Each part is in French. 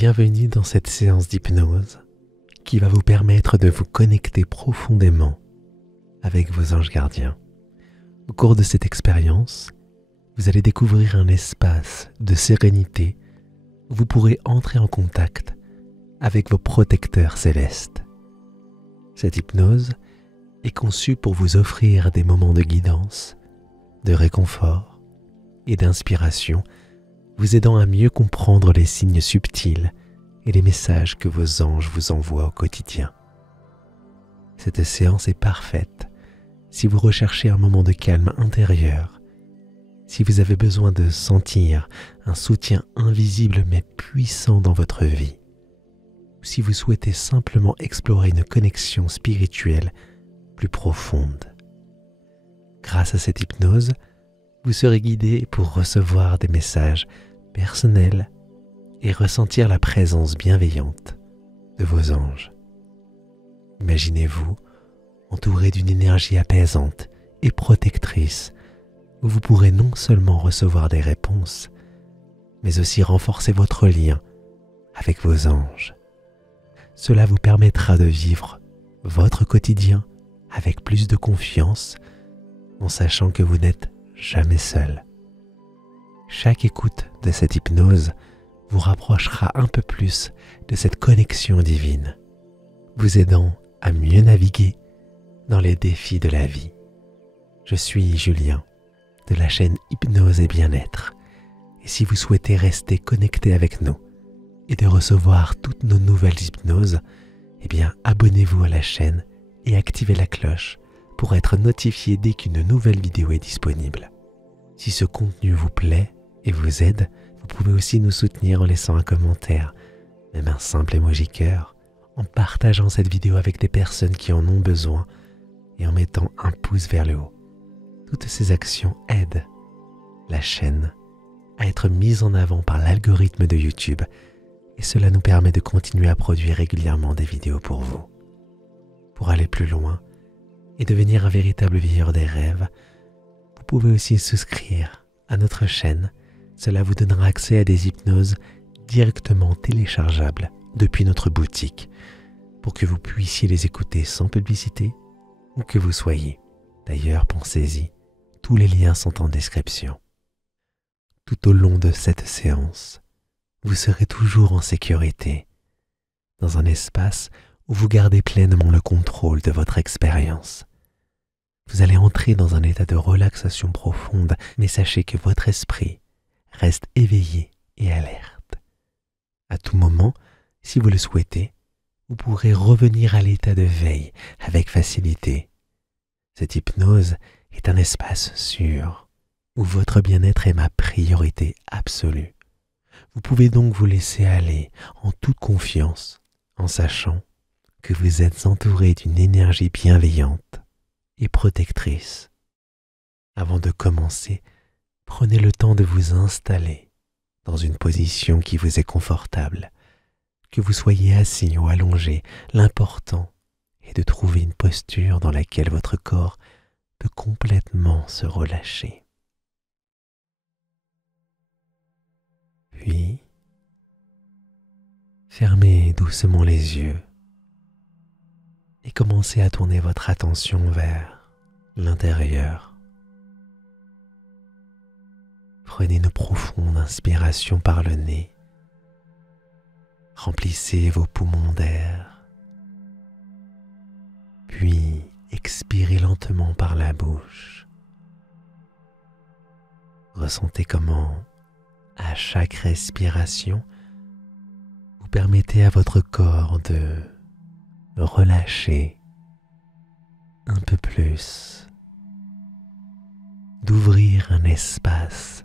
Bienvenue dans cette séance d'hypnose qui va vous permettre de vous connecter profondément avec vos anges gardiens. Au cours de cette expérience, vous allez découvrir un espace de sérénité où vous pourrez entrer en contact avec vos protecteurs célestes. Cette hypnose est conçue pour vous offrir des moments de guidance, de réconfort et d'inspiration, vous aidant à mieux comprendre les signes subtils et les messages que vos anges vous envoient au quotidien. Cette séance est parfaite si vous recherchez un moment de calme intérieur, si vous avez besoin de sentir un soutien invisible mais puissant dans votre vie, ou si vous souhaitez simplement explorer une connexion spirituelle plus profonde. Grâce à cette hypnose, vous serez guidé pour recevoir des messages personnels et ressentir la présence bienveillante de vos anges. Imaginez-vous entouré d'une énergie apaisante et protectrice où vous pourrez non seulement recevoir des réponses, mais aussi renforcer votre lien avec vos anges. Cela vous permettra de vivre votre quotidien avec plus de confiance en sachant que vous n'êtes jamais seul. Chaque écoute de cette hypnose vous rapprochera un peu plus de cette connexion divine, vous aidant à mieux naviguer dans les défis de la vie. Je suis Julien, de la chaîne Hypnose et Bien-être, et si vous souhaitez rester connecté avec nous et de recevoir toutes nos nouvelles hypnoses, eh bien abonnez-vous à la chaîne et activez la cloche pour être notifié dès qu'une nouvelle vidéo est disponible. Si ce contenu vous plaît et vous aide, vous pouvez aussi nous soutenir en laissant un commentaire, même un simple emoji cœur, en partageant cette vidéo avec des personnes qui en ont besoin et en mettant un pouce vers le haut. Toutes ces actions aident la chaîne à être mise en avant par l'algorithme de YouTube et cela nous permet de continuer à produire régulièrement des vidéos pour vous. Pour aller plus loin et devenir un véritable viveur des rêves, vous pouvez aussi souscrire à notre chaîne. Cela vous donnera accès à des hypnoses directement téléchargeables depuis notre boutique pour que vous puissiez les écouter sans publicité où que vous soyez. D'ailleurs, pensez-y, tous les liens sont en description. Tout au long de cette séance, vous serez toujours en sécurité, dans un espace où vous gardez pleinement le contrôle de votre expérience. Vous allez entrer dans un état de relaxation profonde, mais sachez que votre esprit reste éveillé et alerte. À tout moment, si vous le souhaitez, vous pourrez revenir à l'état de veille avec facilité. Cette hypnose est un espace sûr où votre bien-être est ma priorité absolue. Vous pouvez donc vous laisser aller en toute confiance en sachant que vous êtes entouré d'une énergie bienveillante et protectrice. Avant de commencer, prenez le temps de vous installer dans une position qui vous est confortable. Que vous soyez assis ou allongé, l'important est de trouver une posture dans laquelle votre corps peut complètement se relâcher. Puis, fermez doucement les yeux et commencez à tourner votre attention vers l'intérieur. Prenez une profonde inspiration par le nez. Remplissez vos poumons d'air. Puis expirez lentement par la bouche. Ressentez comment, à chaque respiration, vous permettez à votre corps de relâcher un peu plus, d'ouvrir un espace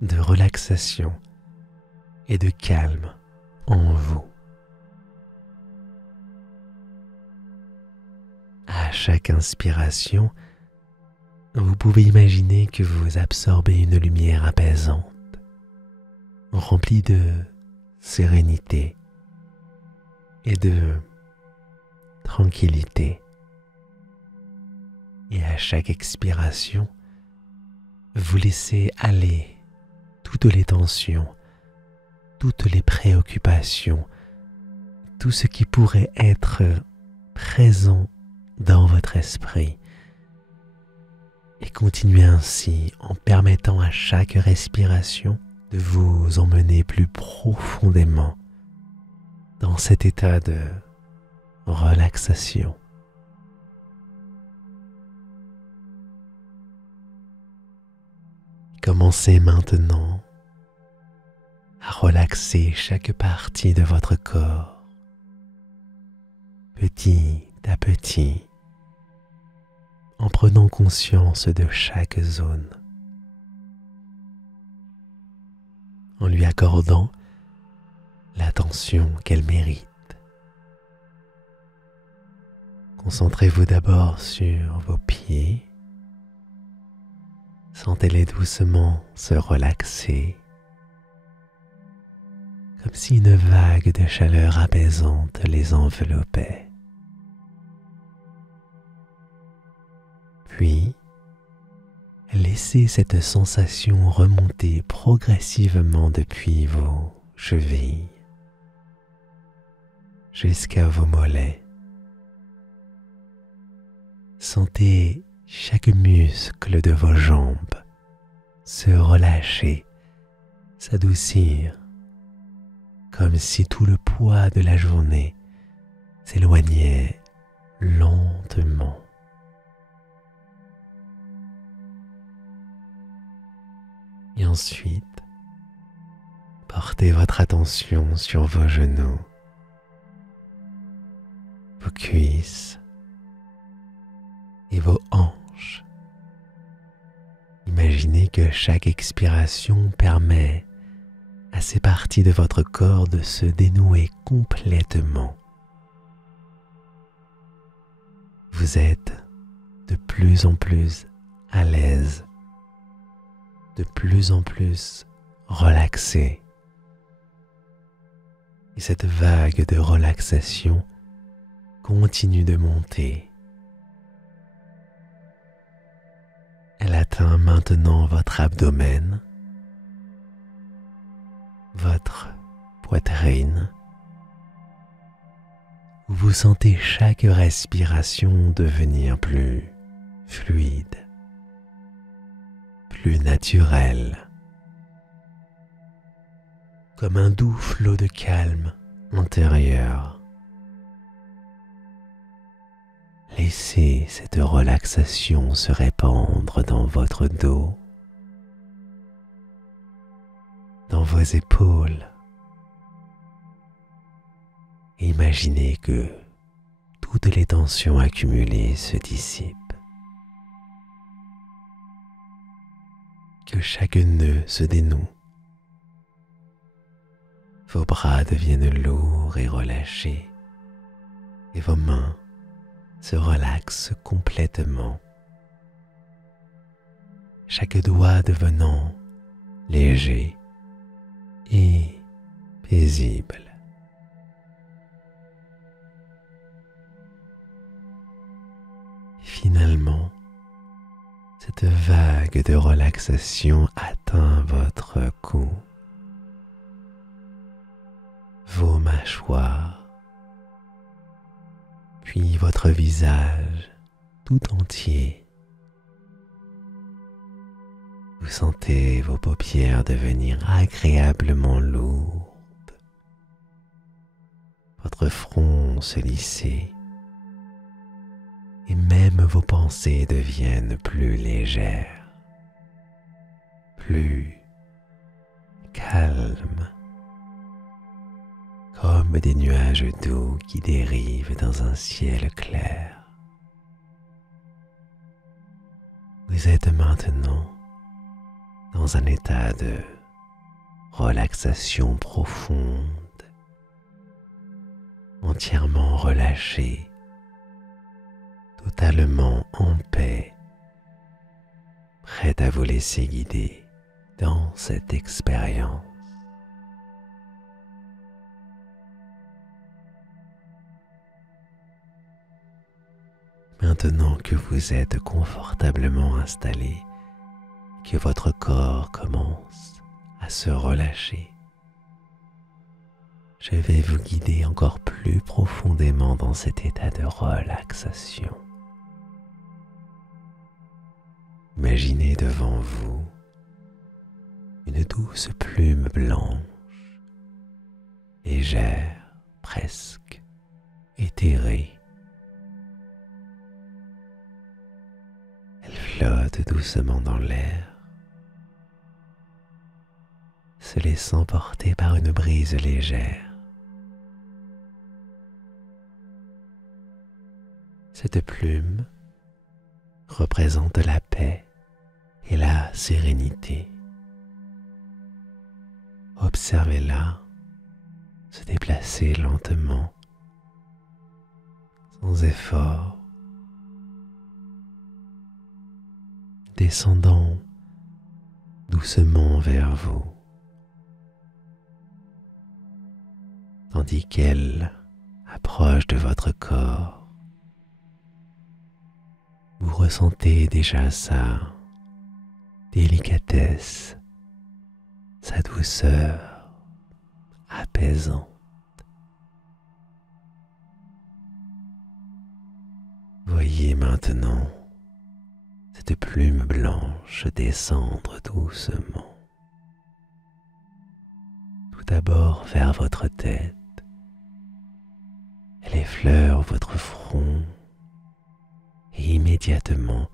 de relaxation et de calme en vous. À chaque inspiration, vous pouvez imaginer que vous absorbez une lumière apaisante, remplie de sérénité et de tranquillité. Et à chaque expiration, vous laissez aller toutes les tensions, toutes les préoccupations, tout ce qui pourrait être présent dans votre esprit. Et continuez ainsi en permettant à chaque respiration de vous emmener plus profondément dans cet état de relaxation. Commencez maintenant à relaxer chaque partie de votre corps, petit à petit, en prenant conscience de chaque zone, en lui accordant l'attention qu'elle mérite. Concentrez-vous d'abord sur vos pieds. Sentez-les doucement se relaxer, comme si une vague de chaleur apaisante les enveloppait. Puis, laissez cette sensation remonter progressivement depuis vos chevilles jusqu'à vos mollets. Sentez chaque muscle de vos jambes se relâcher, s'adoucir, comme si tout le poids de la journée s'éloignait lentement. Et ensuite, portez votre attention sur vos genoux, vos cuisses et vos hanches. Imaginez que chaque expiration permet à ces parties de votre corps de se dénouer complètement. Vous êtes de plus en plus à l'aise, de plus en plus relaxé. Et cette vague de relaxation continue de monter. Elle atteint maintenant votre abdomen, votre poitrine, où vous sentez chaque respiration devenir plus fluide, plus naturelle, comme un doux flot de calme intérieur. Laissez cette relaxation se répandre dans votre dos, dans vos épaules. Et imaginez que toutes les tensions accumulées se dissipent, que chaque nœud se dénoue. Vos bras deviennent lourds et relâchés, et vos mains se relaxent complètement, chaque doigt devenant léger et paisible. Finalement, cette vague de relaxation atteint votre cou, vos mâchoires, puis votre visage tout entier. Vous sentez vos paupières devenir agréablement lourdes, votre front se lisser, et même vos pensées deviennent plus légères, plus calmes, comme des nuages doux qui dérivent dans un ciel clair. Vous êtes maintenant dans un état de relaxation profonde, entièrement relâché, totalement en paix, prêt à vous laisser guider dans cette expérience. Maintenant que vous êtes confortablement installé, que votre corps commence à se relâcher, je vais vous guider encore plus profondément dans cet état de relaxation. Imaginez devant vous une douce plume blanche, légère, presque éthérée. Elle flotte doucement dans l'air, se laissant porter par une brise légère. Cette plume représente la paix et la sérénité. Observez-la se déplacer lentement, sans effort, descendant doucement vers vous, tandis qu'elle approche de votre corps. Vous ressentez déjà sa délicatesse, sa douceur apaisante. Voyez maintenant cette plume blanche descendre doucement, tout d'abord vers votre tête. Elle effleure votre front et immédiatement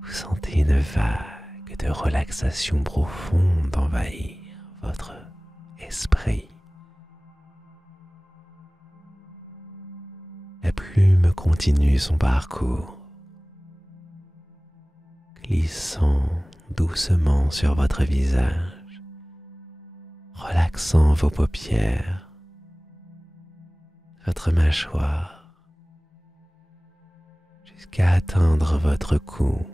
vous sentez une vague de relaxation profonde envahir votre esprit. La plume continue son parcours, glissant doucement sur votre visage, relaxant vos paupières, votre mâchoire, jusqu'à atteindre votre cou.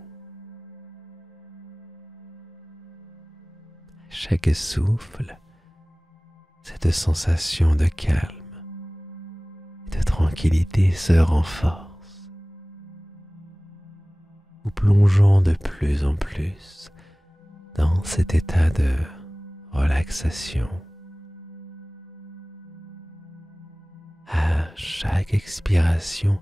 À chaque souffle, cette sensation de calme et de tranquillité se renforce, vous plongeant de plus en plus dans cet état de relaxation. À chaque expiration,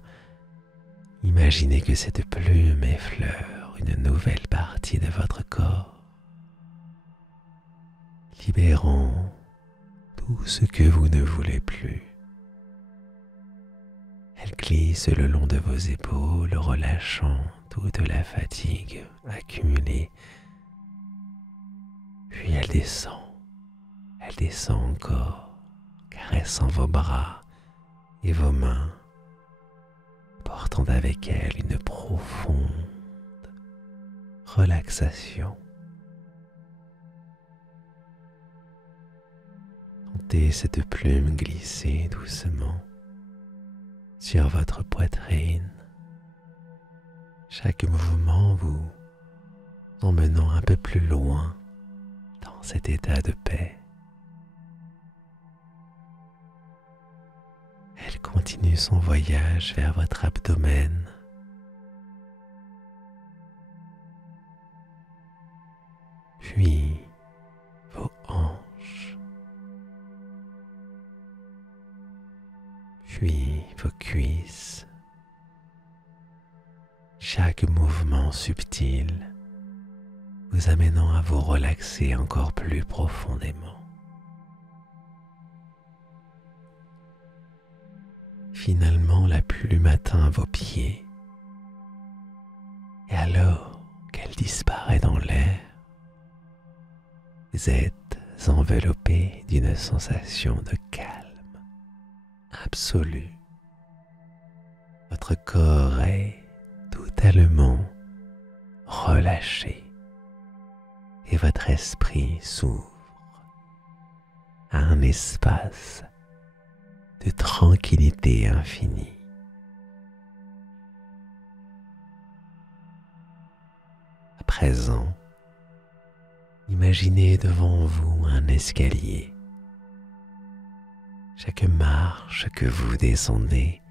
imaginez que cette plume effleure une nouvelle partie de votre corps, libérant tout ce que vous ne voulez plus. Elle glisse le long de vos épaules, relâchant toute la fatigue accumulée. Puis elle descend encore, caressant vos bras et vos mains, portant avec elle une profonde relaxation. Sentez cette plume glisser doucement sur votre poitrine, chaque mouvement vous emmenant un peu plus loin dans cet état de paix. Elle continue son voyage vers votre abdomen, puis vos hanches, puis vos cuisses. Chaque mouvement subtil vous amenant à vous relaxer encore plus profondément. Finalement, la plume atteint vos pieds, et alors qu'elle disparaît dans l'air, vous êtes enveloppé d'une sensation de calme absolu. Votre corps est totalement relâché et votre esprit s'ouvre à un espace de tranquillité infinie. À présent, imaginez devant vous un escalier. Chaque marche que vous descendez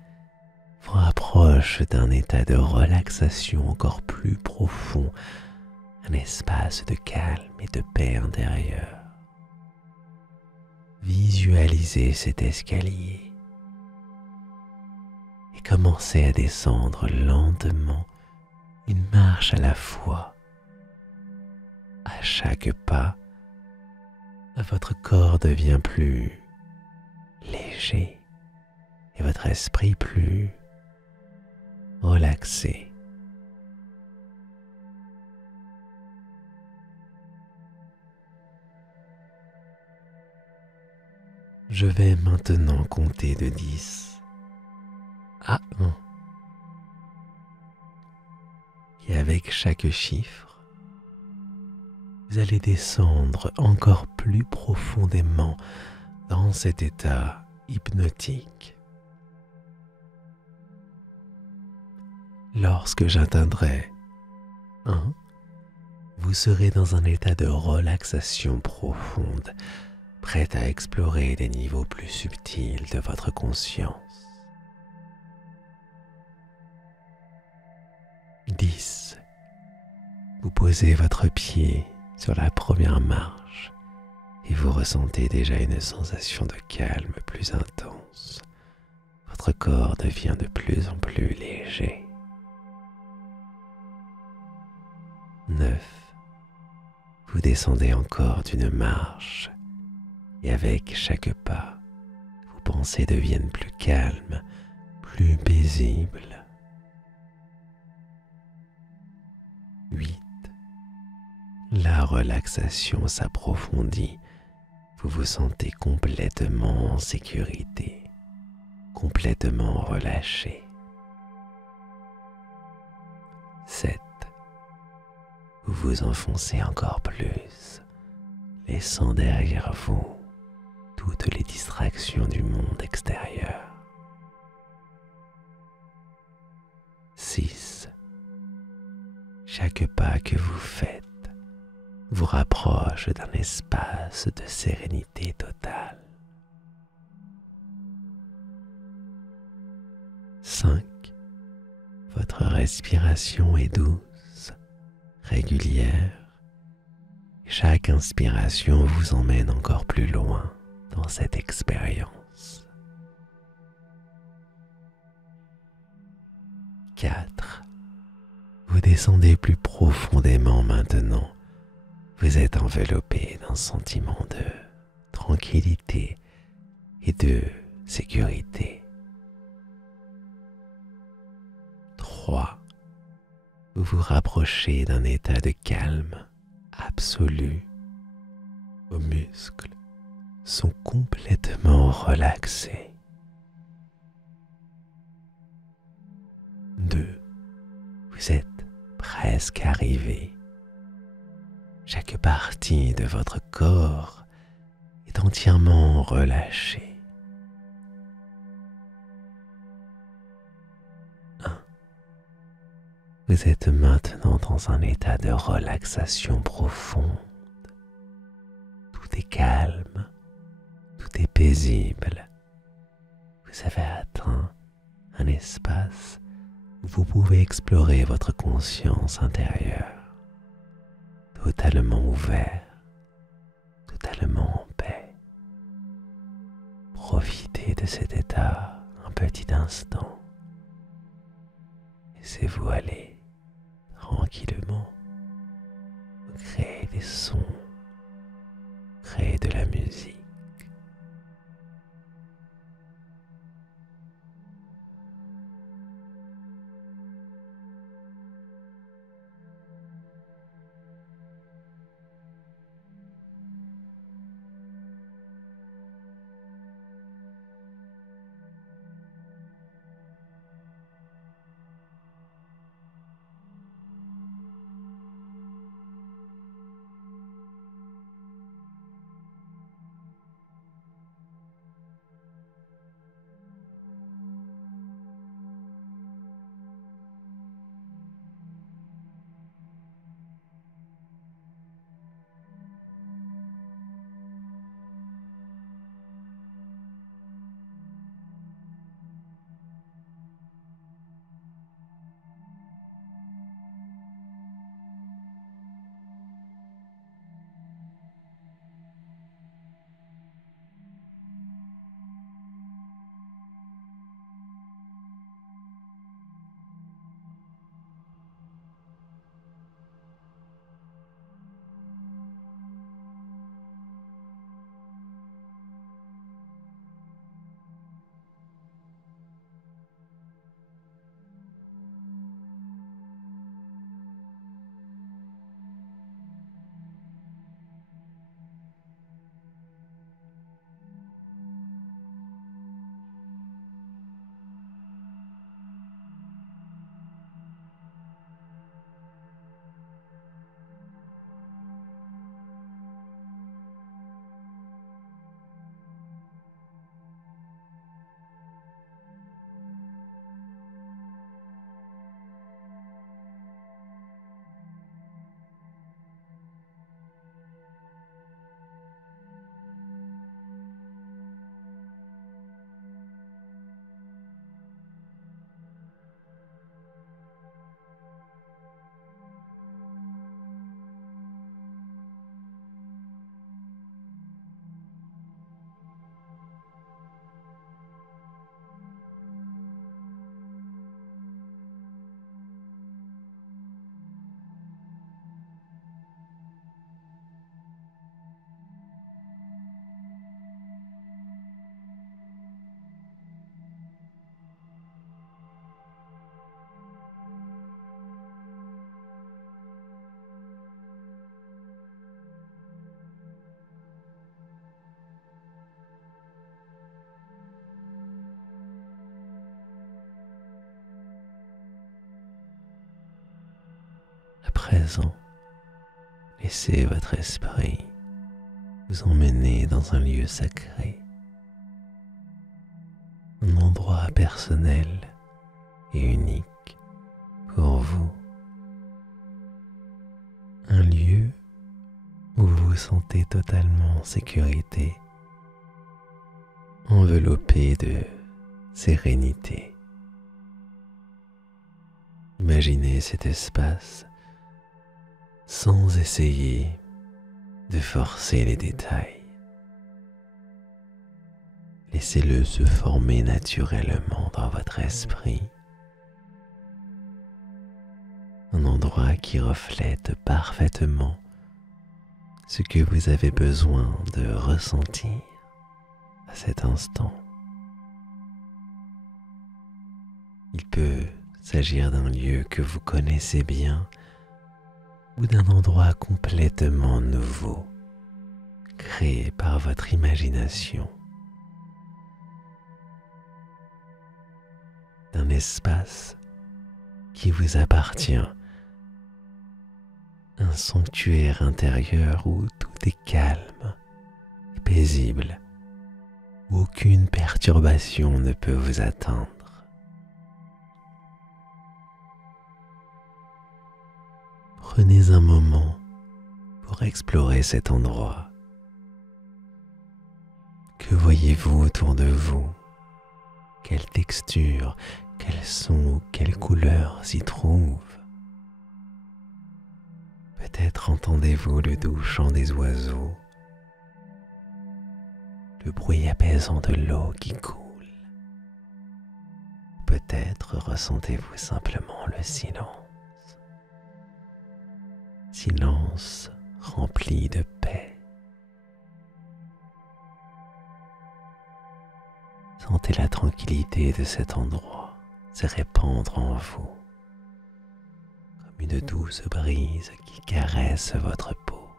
vous rapproche d'un état de relaxation encore plus profond, un espace de calme et de paix intérieure. visualisez cet escalier et commencez à descendre lentement, une marche à la fois. À chaque pas, votre corps devient plus léger et votre esprit plus relaxé. Je vais maintenant compter de 10 à 1. Et avec chaque chiffre, vous allez descendre encore plus profondément dans cet état hypnotique. Lorsque j'atteindrai 1, vous serez dans un état de relaxation profonde, prête à explorer les niveaux plus subtils de votre conscience. 10. Vous posez votre pied sur la première marche et vous ressentez déjà une sensation de calme plus intense. Votre corps devient de plus en plus léger. 9. Vous descendez encore d'une marche et avec chaque pas, vos pensées deviennent plus calmes, plus paisibles. 8. La relaxation s'approfondit. Vous vous sentez complètement en sécurité, complètement relâché. 7. Vous vous enfoncez encore plus, laissant derrière vous toutes les distractions du monde extérieur. 6. Chaque pas que vous faites vous rapproche d'un espace de sérénité totale. 5. Votre respiration est douce, régulière. Chaque inspiration vous emmène encore plus loin dans cette expérience. 4. Vous descendez plus profondément maintenant. Vous êtes enveloppé d'un sentiment de tranquillité et de sécurité. 3. Vous vous rapprochez d'un état de calme absolu. Vos muscles sont complètement relaxés. 2. Vous êtes presque arrivé. Chaque partie de votre corps est entièrement relâchée. 1. Vous êtes maintenant dans un état de relaxation profonde. Tout est calme, tout est paisible. Vous avez atteint un espace où vous pouvez explorer votre conscience intérieure, totalement ouvert, totalement en paix. Profitez de cet état un petit instant. Laissez-vous aller tranquillement. Créez des sons, créez de la musique. présent. Laissez votre esprit vous emmener dans un lieu sacré, un endroit personnel et unique pour vous, un lieu où vous vous sentez totalement en sécurité, enveloppé de sérénité. Imaginez cet espace sans essayer de forcer les détails. Laissez-le se former naturellement dans votre esprit. Un endroit qui reflète parfaitement ce que vous avez besoin de ressentir à cet instant. Il peut s'agir d'un lieu que vous connaissez bien ou d'un endroit complètement nouveau, créé par votre imagination. D'un espace qui vous appartient, un sanctuaire intérieur où tout est calme et paisible, où aucune perturbation ne peut vous atteindre. Prenez un moment pour explorer cet endroit. Que voyez-vous autour de vous? Quelle texture, quels sons ou quelles couleurs s'y trouvent? Peut-être entendez-vous le doux chant des oiseaux, le bruit apaisant de l'eau qui coule. Peut-être ressentez-vous simplement le silence. Silence rempli de paix. Sentez la tranquillité de cet endroit se répandre en vous, comme une douce brise qui caresse votre peau.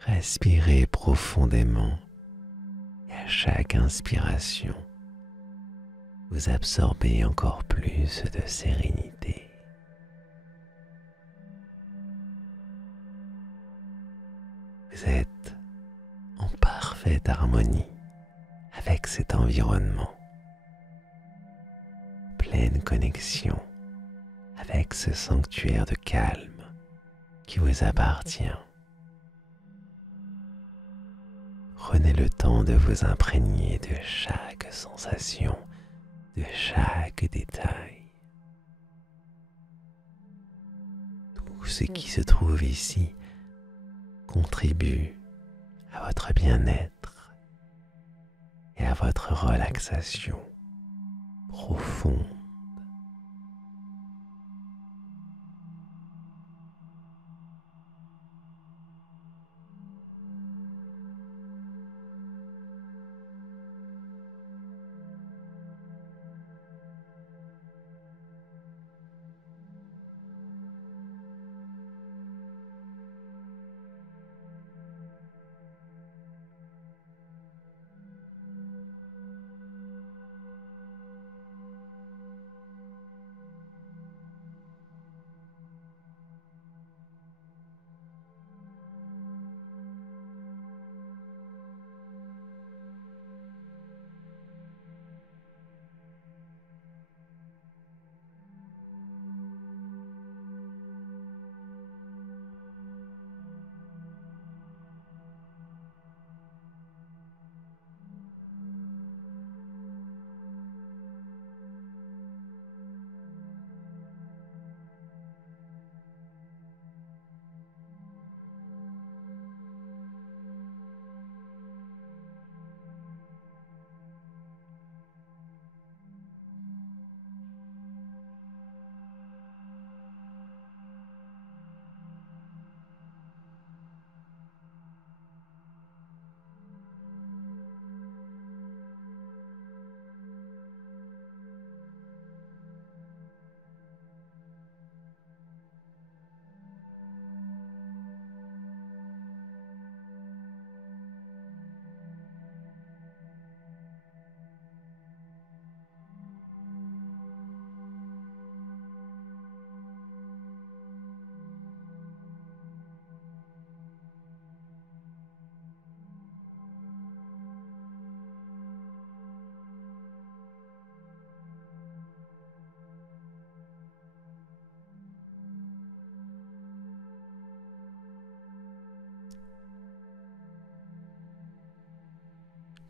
Respirez profondément et à chaque inspiration, vous absorbez encore plus de sérénité. Vous êtes en parfaite harmonie avec cet environnement, pleine connexion avec ce sanctuaire de calme qui vous appartient. Prenez le temps de vous imprégner de chaque sensation, de chaque détail. Tout ce qui se trouve ici contribue à votre bien-être et à votre relaxation profonde.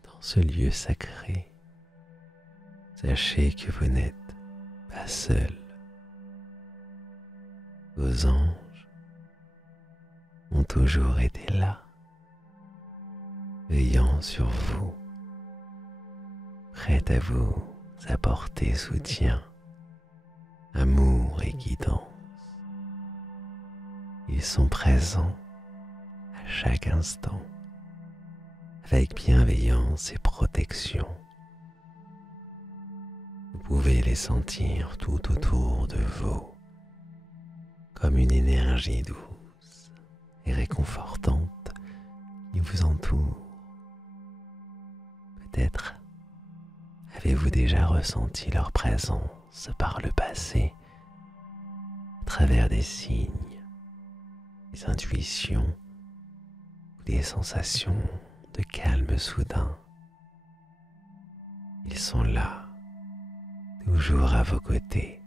dans ce lieu sacré, sachez que vous n'êtes pas seul. Vos anges ont toujours été là, veillant sur vous, prêts à vous apporter soutien, amour et guidance. Ils sont présents à chaque instant, avec bienveillance et protection. Vous pouvez les sentir tout autour de vous, comme une énergie douce et réconfortante qui vous entoure. Peut-être avez-vous déjà ressenti leur présence par le passé, à travers des signes, des intuitions ou des sensations de calme soudain. Ils sont là, toujours à vos côtés,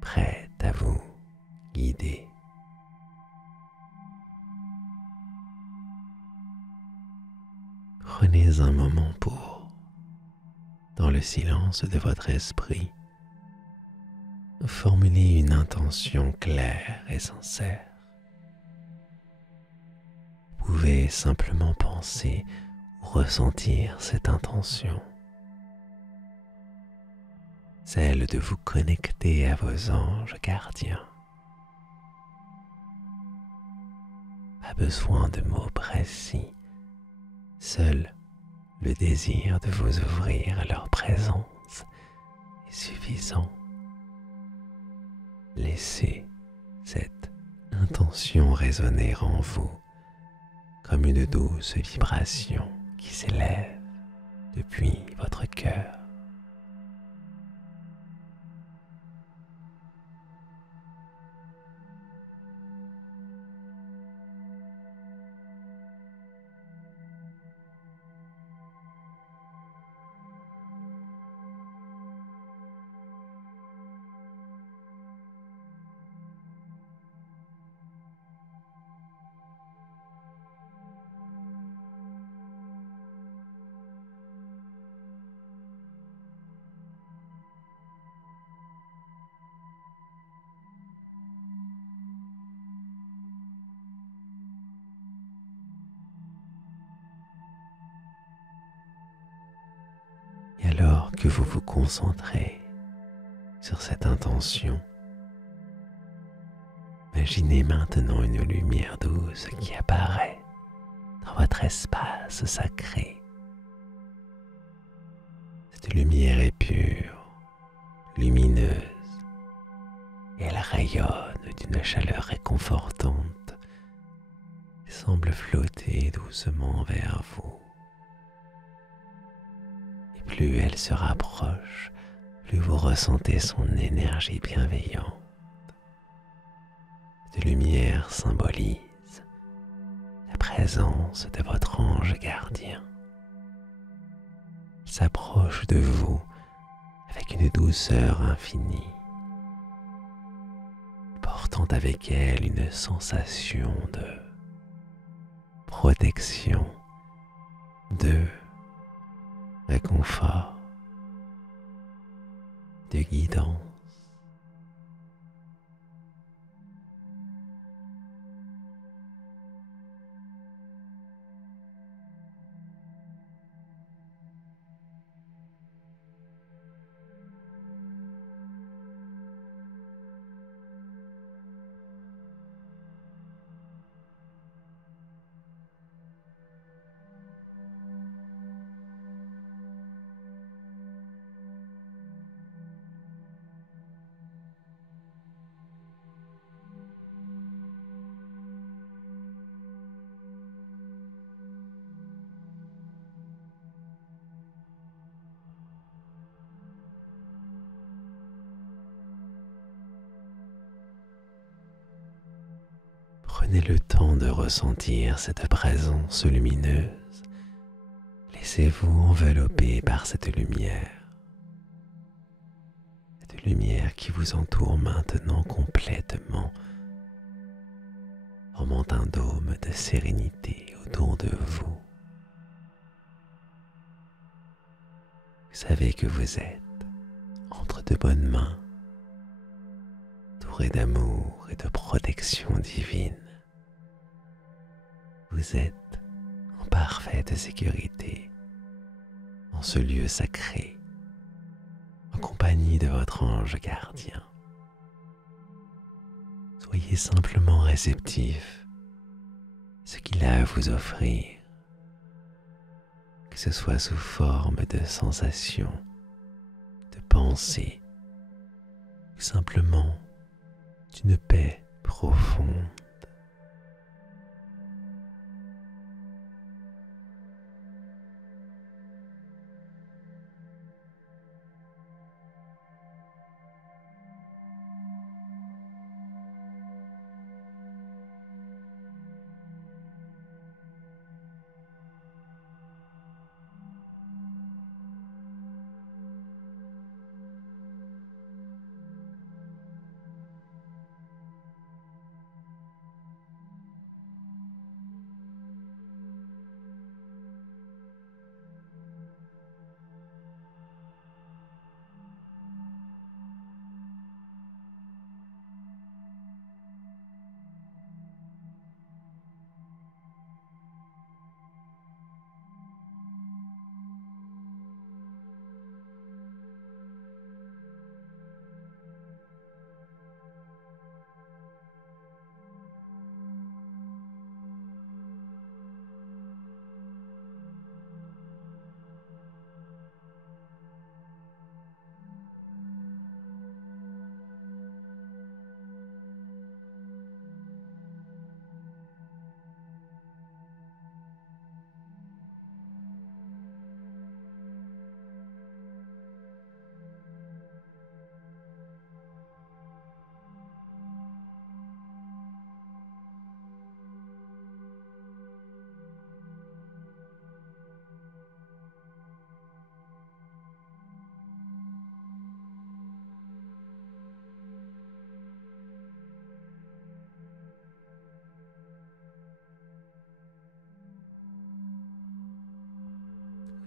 prêts à vous guider. Prenez un moment pour, dans le silence de votre esprit, formuler une intention claire et sincère. Vous pouvez simplement penser ou ressentir cette intention, celle de vous connecter à vos anges gardiens. Pas besoin de mots précis, seul le désir de vous ouvrir à leur présence est suffisant. Laissez cette intention résonner en vous comme une douce vibration qui s'élève depuis votre cœur. Et alors que vous vous concentrez sur cette intention, imaginez maintenant une lumière douce qui apparaît dans votre espace sacré. Cette lumière est pure, lumineuse, et elle rayonne d'une chaleur réconfortante et semble flotter doucement vers vous. Plus elle se rapproche, plus vous ressentez son énergie bienveillante. Cette lumière symbolise la présence de votre ange gardien. Elle s'approche de vous avec une douceur infinie, portant avec elle une sensation de protection, de réconfort, de guidance. Prenez le temps de ressentir cette présence lumineuse. Laissez-vous envelopper par cette lumière. Cette lumière qui vous entoure maintenant complètement, formant un dôme de sérénité autour de vous. savez que vous êtes entre de bonnes mains, entouré d'amour et de protection divine. Vous êtes en parfaite sécurité en ce lieu sacré, en compagnie de votre ange gardien. Soyez simplement réceptif à ce qu'il a à vous offrir, que ce soit sous forme de sensations, de pensées, ou simplement d'une paix profonde.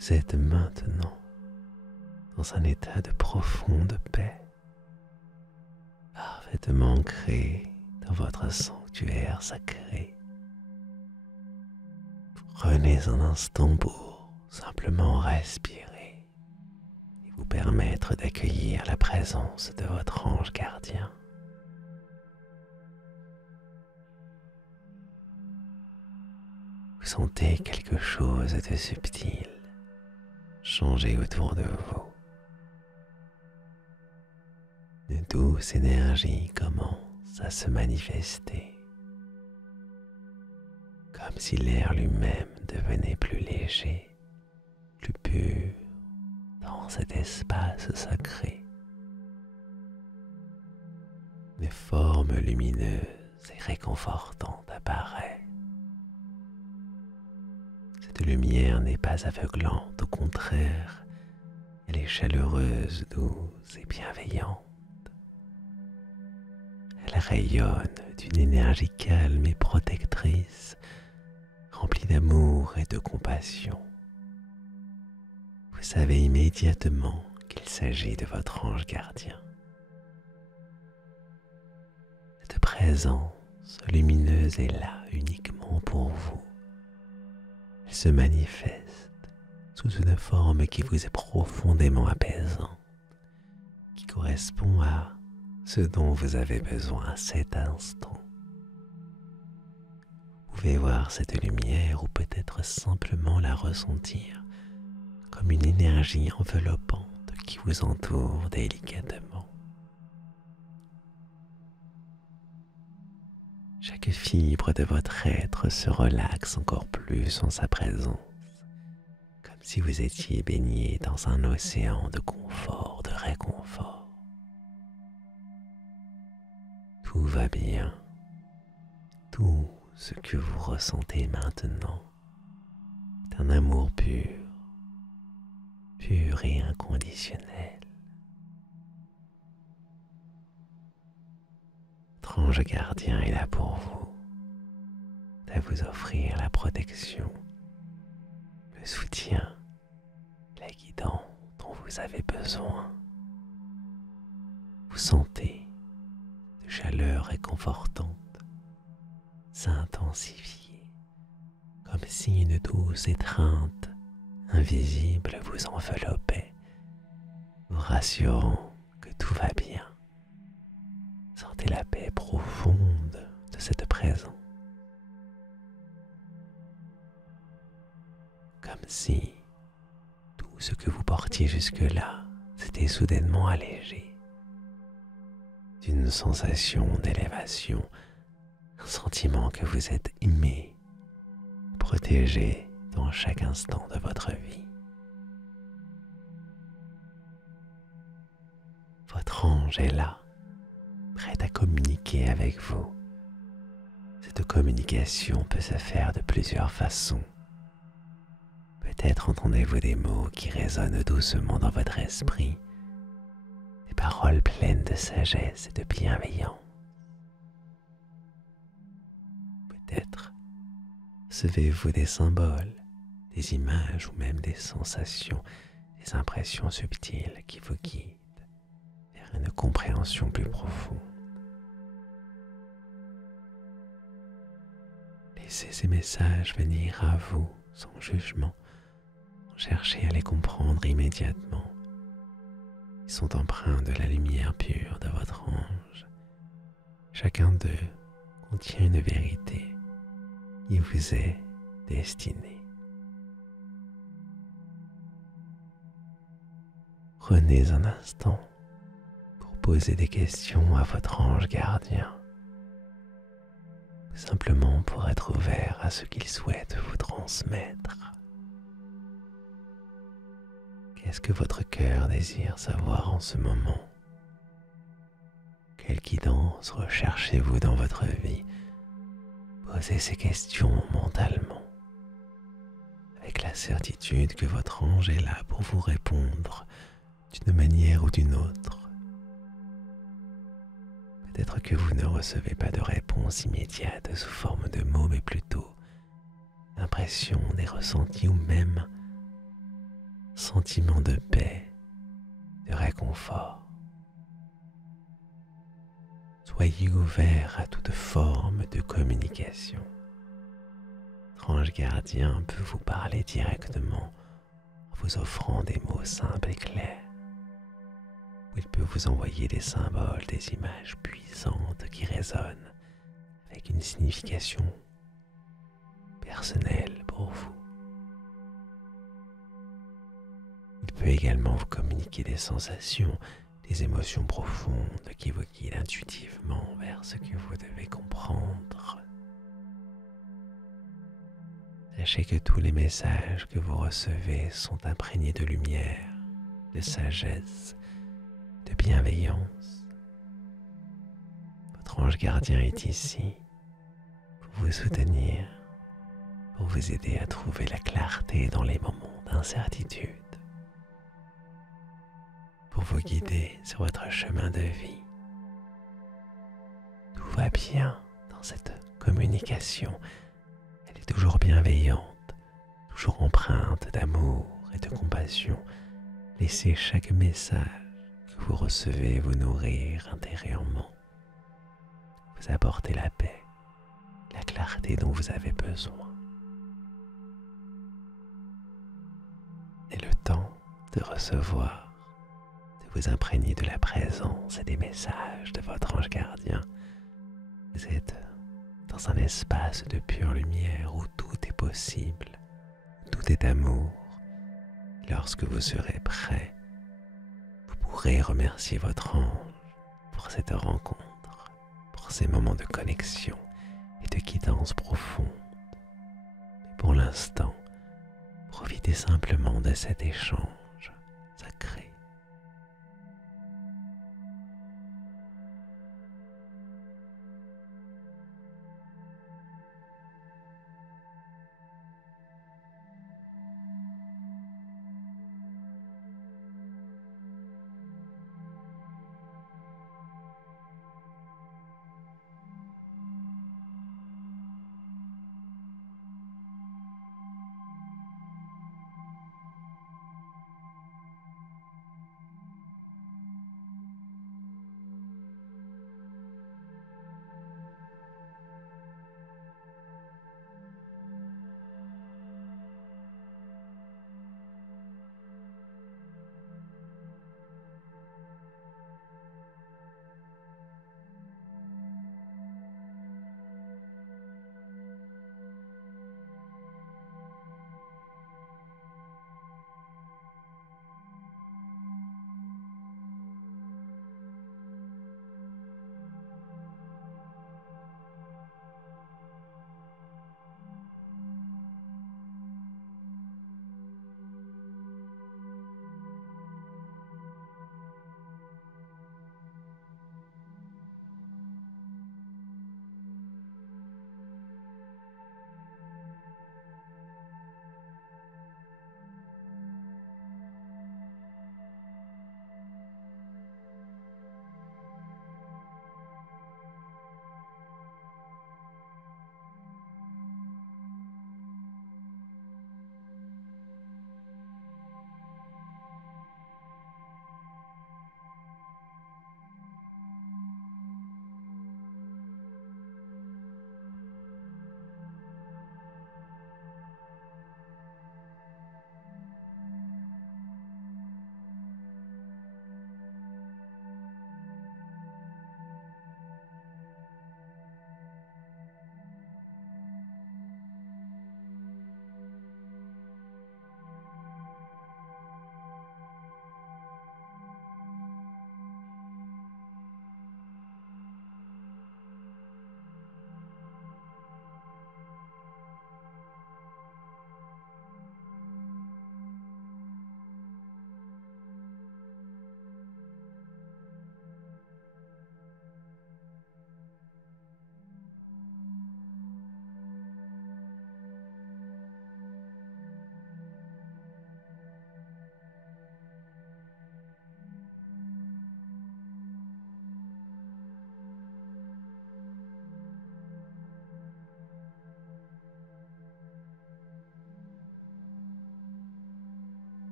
Vous êtes maintenant dans un état de profonde paix, parfaitement ancré dans votre sanctuaire sacré. Prenez un instant pour simplement respirer et vous permettre d'accueillir la présence de votre ange gardien. Vous sentez quelque chose de subtil changer autour de vous. Une douce énergie commence à se manifester, comme si l'air lui-même devenait plus léger, plus pur dans cet espace sacré. Une forme lumineuse et réconfortante apparaît. Cette lumière n'est pas aveuglante, au contraire, elle est chaleureuse, douce et bienveillante. Elle rayonne d'une énergie calme et protectrice, remplie d'amour et de compassion. Vous savez immédiatement qu'il s'agit de votre ange gardien. Cette présence lumineuse est là uniquement pour vous. Elle se manifeste sous une forme qui vous est profondément apaisante, qui correspond à ce dont vous avez besoin à cet instant. Vous pouvez voir cette lumière ou peut-être simplement la ressentir comme une énergie enveloppante qui vous entoure délicatement. Chaque fibre de votre être se relaxe encore plus en sa présence, comme si vous étiez baigné dans un océan de confort, de réconfort. Tout va bien. Tout ce que vous ressentez maintenant est un amour pur, pur et inconditionnel. Votre ange gardien est là pour vous, à vous offrir la protection, le soutien, la guidance dont vous avez besoin. Vous sentez de chaleur réconfortante s'intensifier, comme si une douce étreinte invisible vous enveloppait, vous rassurant que tout va bien. Sentez la paix profonde de cette présence, comme si tout ce que vous portiez jusque-là s'était soudainement allégé, d'une sensation d'élévation, un sentiment que vous êtes aimé, protégé dans chaque instant de votre vie. Votre ange est là, prêt à communiquer avec vous. Cette communication peut se faire de plusieurs façons. Peut-être entendez-vous des mots qui résonnent doucement dans votre esprit, des paroles pleines de sagesse et de bienveillance. Peut-être recevez-vous des symboles, des images ou même des sensations, des impressions subtiles qui vous guident vers une compréhension plus profonde. Laissez ces messages venir à vous sans jugement, sans chercher à les comprendre immédiatement. Ils sont empreints de la lumière pure de votre ange. Chacun d'eux contient une vérité qui vous est destinée. Prenez un instant pour poser des questions à votre ange gardien, tout simplement pour être ouvert à ce qu'il souhaite vous transmettre. Qu'est-ce que votre cœur désire savoir en ce moment? Quelle guidance recherchez-vous dans votre vie? Posez ces questions mentalement, avec la certitude que votre ange est là pour vous répondre d'une manière ou d'une autre. Peut-être que vous ne recevez pas de réponse immédiate sous forme de mots, mais plutôt d'impressions, des ressentis ou même sentiments de paix, de réconfort. Soyez ouvert à toute forme de communication. Votre ange gardien peut vous parler directement en vous offrant des mots simples et clairs. Ou il peut vous envoyer des symboles, des images puissantes qui résonnent avec une signification personnelle pour vous. Il peut également vous communiquer des sensations, des émotions profondes qui vous guident intuitivement vers ce que vous devez comprendre. Sachez que tous les messages que vous recevez sont imprégnés de lumière, de sagesse, de bienveillance. Votre ange gardien est ici pour vous soutenir, pour vous aider à trouver la clarté dans les moments d'incertitude, pour vous guider sur votre chemin de vie. Tout va bien dans cette communication. Elle est toujours bienveillante, toujours empreinte d'amour et de compassion. Laissez chaque message que vous recevez vous nourrir intérieurement, vous apporter la paix, la clarté dont vous avez besoin. Et le temps de recevoir, de vous imprégner de la présence et des messages de votre ange gardien. Vous êtes dans un espace de pure lumière où tout est possible, où tout est amour. Lorsque vous serez prêt, vous pourrez remercier votre ange pour cette rencontre, pour ces moments de connexion et de guidance profonde. Mais pour l'instant, profitez simplement de cet échange sacré.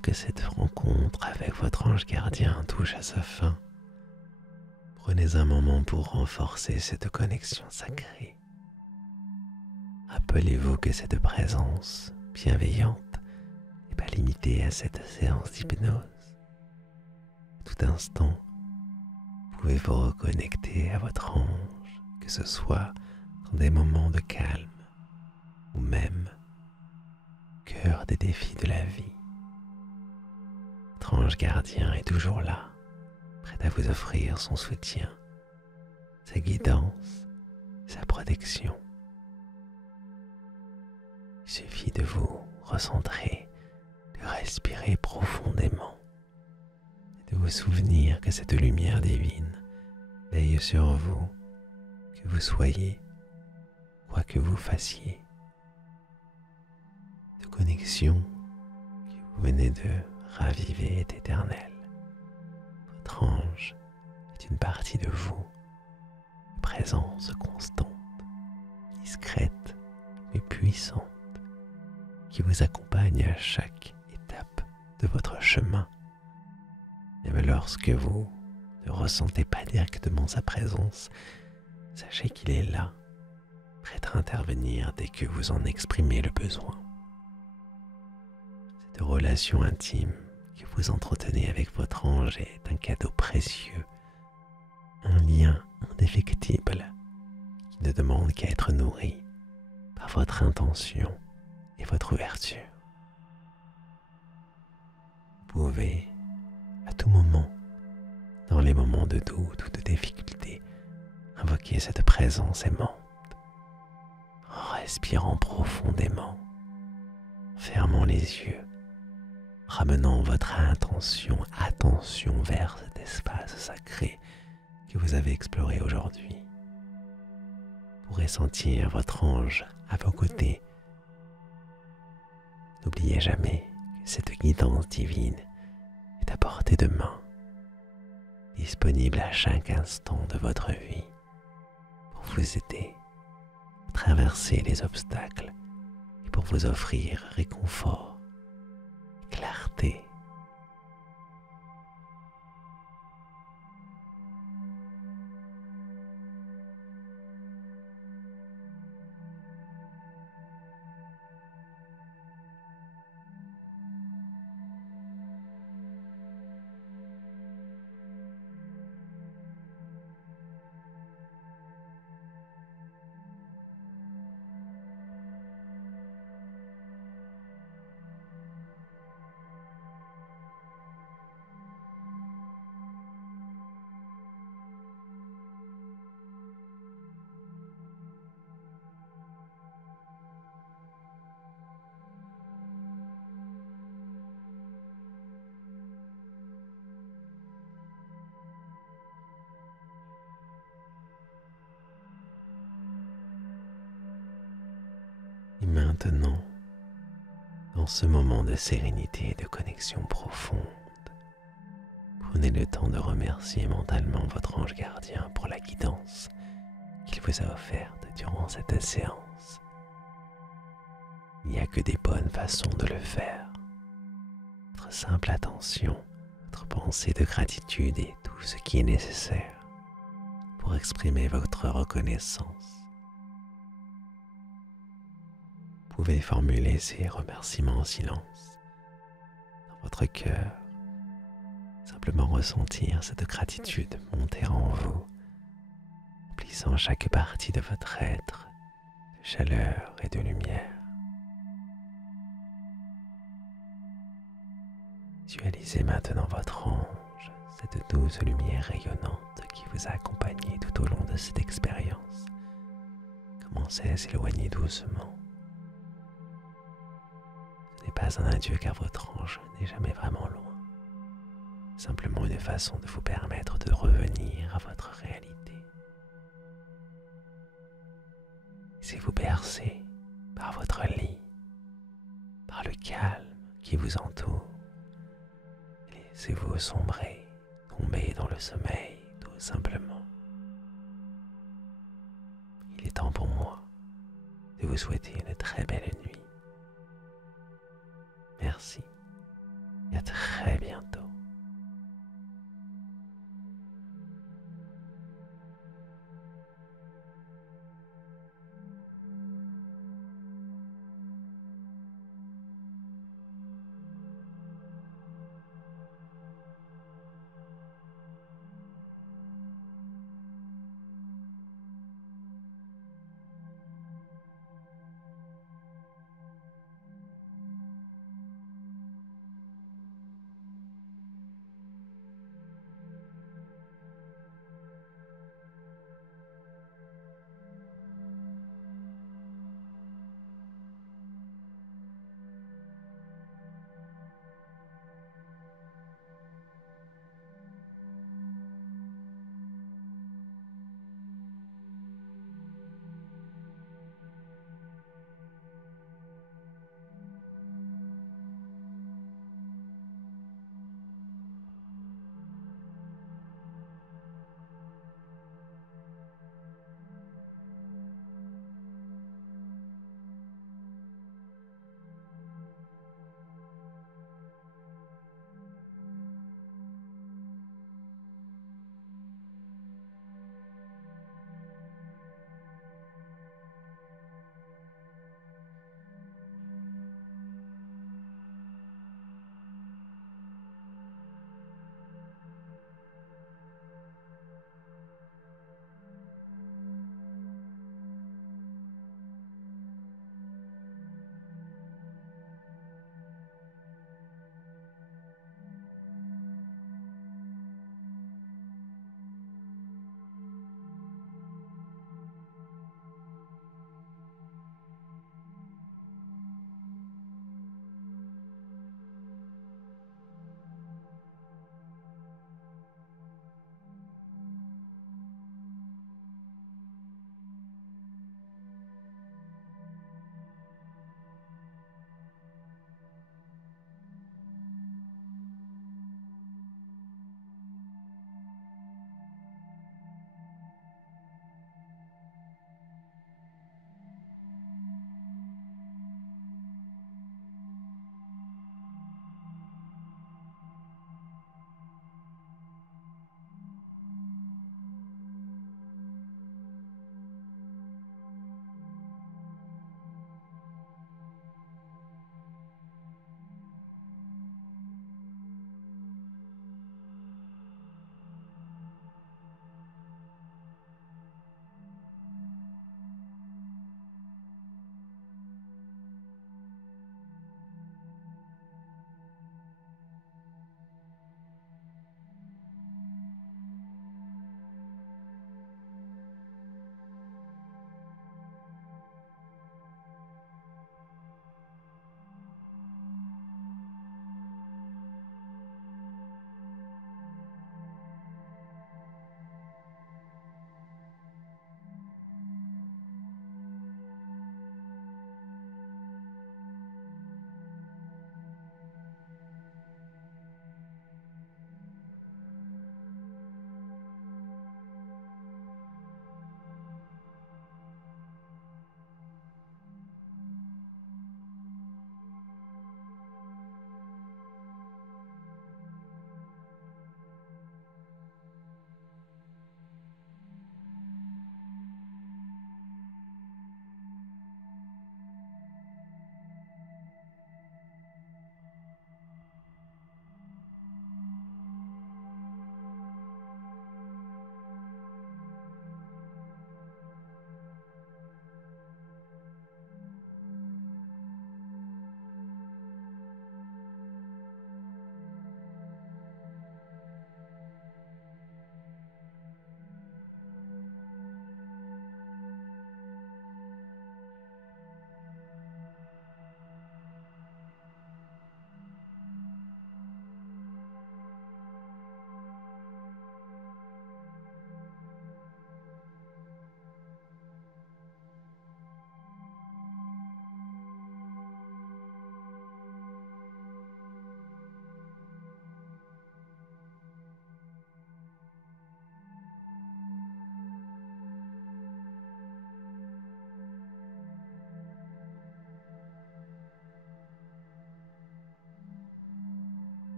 Alors que cette rencontre avec votre ange gardien touche à sa fin, prenez un moment pour renforcer cette connexion sacrée. Rappelez-vous que cette présence bienveillante n'est pas limitée à cette séance d'hypnose. À tout instant, vous pouvez vous reconnecter à votre ange, que ce soit dans des moments de calme ou même au cœur des défis de la vie. Votre ange gardien est toujours là, prêt à vous offrir son soutien, sa guidance, sa protection. Il suffit de vous recentrer, de respirer profondément et de vous souvenir que cette lumière divine veille sur vous, que vous soyez, quoi que vous fassiez. Cette connexion que vous venez de raviver est éternelle. Votre ange est une partie de vous, une présence constante, discrète mais puissante, qui vous accompagne à chaque étape de votre chemin. Même lorsque vous ne ressentez pas directement sa présence, sachez qu'il est là, prêt à intervenir dès que vous en exprimez le besoin. Cette relation intime que vous entretenez avec votre ange est un cadeau précieux, un lien indéfectible qui ne demande qu'à être nourri par votre intention et votre ouverture. Vous pouvez, à tout moment, dans les moments de doute ou de difficulté, invoquer cette présence aimante, en respirant profondément, en fermant les yeux, ramenant votre attention vers cet espace sacré que vous avez exploré aujourd'hui. Vous pourrez sentir votre ange à vos côtés. N'oubliez jamais que cette guidance divine est à portée de main, disponible à chaque instant de votre vie pour vous aider à traverser les obstacles et pour vous offrir réconfort et clarté. Et maintenant, dans ce moment de sérénité et de connexion profonde, prenez le temps de remercier mentalement votre ange gardien pour la guidance qu'il vous a offerte durant cette séance. Il n'y a que des bonnes façons de le faire. Votre simple attention, votre pensée de gratitude et tout ce qui est nécessaire pour exprimer votre reconnaissance. Vous pouvez formuler ces remerciements en silence, dans votre cœur, simplement ressentir cette gratitude monter en vous, remplissant chaque partie de votre être de chaleur et de lumière. Visualisez maintenant votre ange, cette douce lumière rayonnante qui vous a accompagné tout au long de cette expérience. Commencez à s'éloigner doucement. Ce n'est pas un adieu car votre ange n'est jamais vraiment loin. Simplement une façon de vous permettre de revenir à votre réalité. Laissez-vous bercer par votre lit, par le calme qui vous entoure. Laissez-vous sombrer, tomber dans le sommeil tout simplement. Il est temps pour moi de vous souhaiter une très belle nuit. Merci et à à très bientôt.